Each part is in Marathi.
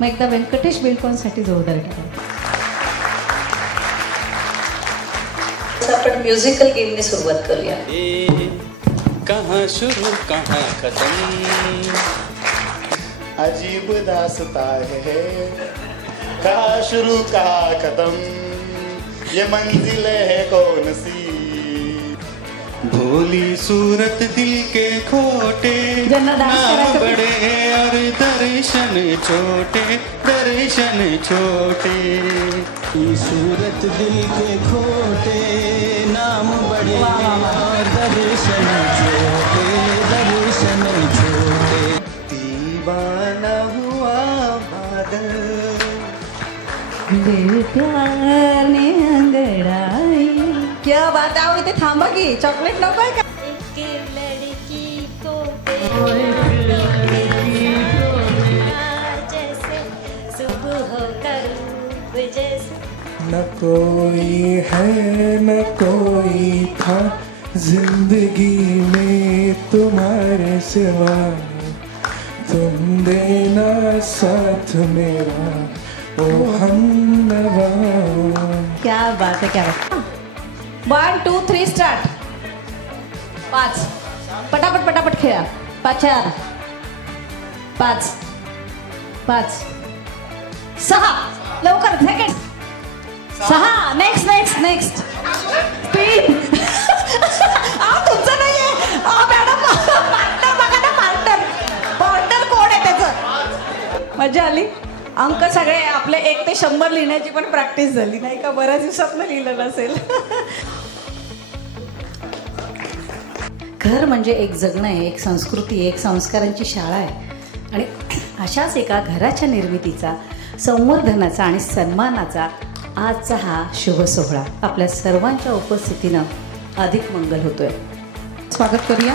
मग एकदा व्यंकटेश बिल्डकॉनसाठी जोरदार टाळ्या. आपण म्युझिकल गेमने सुरुवात करूया. कहाँ शुरू कहाँ खत्म, अजीब दास्ता है, कहाँ शुरू कहाँ खत्म, ये मंजिल है कौन सी, भोली सूरत दिल के खोटे, नाम बड़े और दर्शन छोटे, दर्शन छोटे. सूरत दिल के खोटे, नाम बड़े और दर्शन छोटे, दर्शन छोटे. दीवाना हुआ बादल, दिल प्यार ने अंगड़ाई. क्या बात आहे. इथे थांबा की चॉकलेट नको आहे का. न कोई है न कोई था जिंदगी में तुम्हारे सिवा, तुम देना साथ मेरा ओ हमनवा. क्या बात है, क्या बात. 1 2 3 स्टार्ट. 5 पटापट पटापट खेळा. 5 4 5 5 6 लवकर. Second 6. Next next next speed. तुमचं नाही आहे मॅडम. पार्टनर बघा ना, पार्टनर. पार्टनर कोण आहे त्याचं. मजा आली. अंक सगळे आपले 1 ते 100 लिहिण्याची पण प्रॅक्टिस झाली नाही का. बऱ्याच दिवसातनं लिहिलं नसेल. घर म्हणजे एक जगणं आहे, एक संस्कृती, एक संस्कारांची शाळा आहे. आणि अशाच एका घराच्या निर्मितीचा, संवर्धनाचा आणि सन्मानाचा आजचा हा शुभ सोहळा आपल्या सर्वांच्या उपस्थितीनं अधिक मंगल होतोय. स्वागत करूया.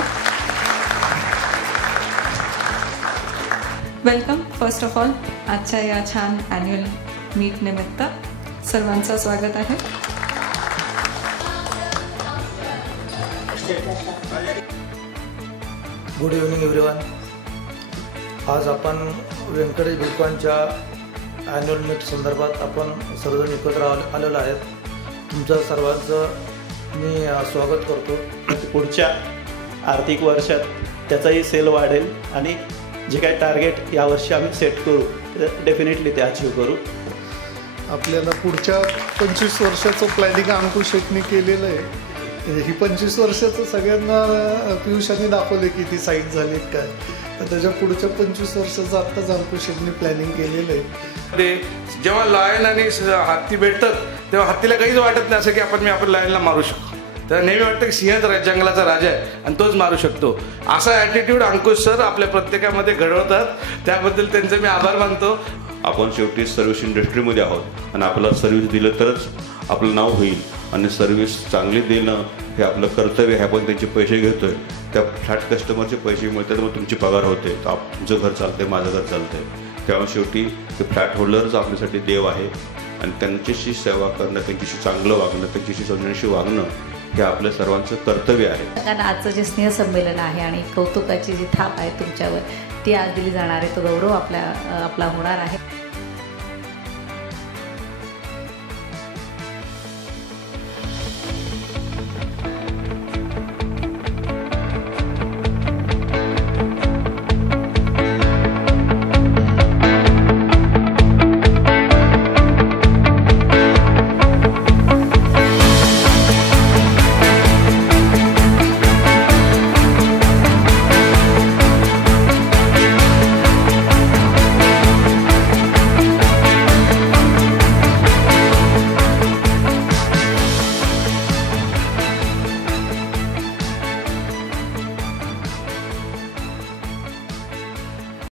Welcome first of all. आजच्या या छान ॲन्युअल मीट निमित्त सर्वांचं स्वागत आहे. Good evening everyone. आज आपण व्यंकटेश बिल्डकॉनच्या ॲन्युअल मीट संदर्भात आपण सर्वजण एकत्र आलेलो आहेत. तुमचं सर्वांचं मी स्वागत करतो. पुढच्या आर्थिक वर्षात त्याचाही सेल वाढेल आणि जे काही टार्गेट यावर्षी आम्ही सेट करू डेफिनेटली ते अचीव करू. आपल्याला पुढच्या 25 वर्षाचं प्लॅनिंग अंकुश शेटने केलेलं आहे. ही 25 वर्षाचं सगळ्यांना पियुषांनी दाखवले की ती साईट झाली काय. तर त्याच्या पुढच्या 25 वर्षाचं आत्ताच अंकुश शेटने प्लॅनिंग केलेलं आहे. जेव्हा लायन आणि हत्ती भेटतात तेव्हा हत्तीला काहीच वाटत नाही असं की आपण लायनला मारू शकतो. त्याला नेहमी वाटतं की सिंह जंगलाचा राजा आहे आणि तोच मारू शकतो. असा ॲटिट्यूड अंकुश सर आपल्या प्रत्येकामध्ये घडवतात. त्याबद्दल त्यांचे मी आभार मानतो. आपण शेवटी सर्व्हिस इंडस्ट्रीमध्ये आहोत आणि आपला सर्व्हिस दिलं तरच आपलं नाव होईल आणि सर्व्हिस चांगली देणं हे आपलं कर्तव्य आहे. आपण त्यांचे पैसे घेतोय, त्या फ्लॅट कस्टमरचे पैसे मिळतात, मग तुमची पगार होते, तुमचं घर चालतंय, माझं घर चालतंय. त्यामुळे शेवटी ते फ्लॅट होल्डरच आपल्यासाठी देव आहे आणि त्यांच्याशी सेवा करणं, त्यांच्याशी चांगलं वागणं, त्यांच्याशी सौजन्याशी वागणं हे आपल्या सर्वांचं कर्तव्य आहे. कारण आजचं जे स्नेहसंमेलन आहे आणि कौतुकाची जी थाप आहे तुमच्यावर ती आज दिली जाणार आहे. तो गौरव आपला होणार आहे.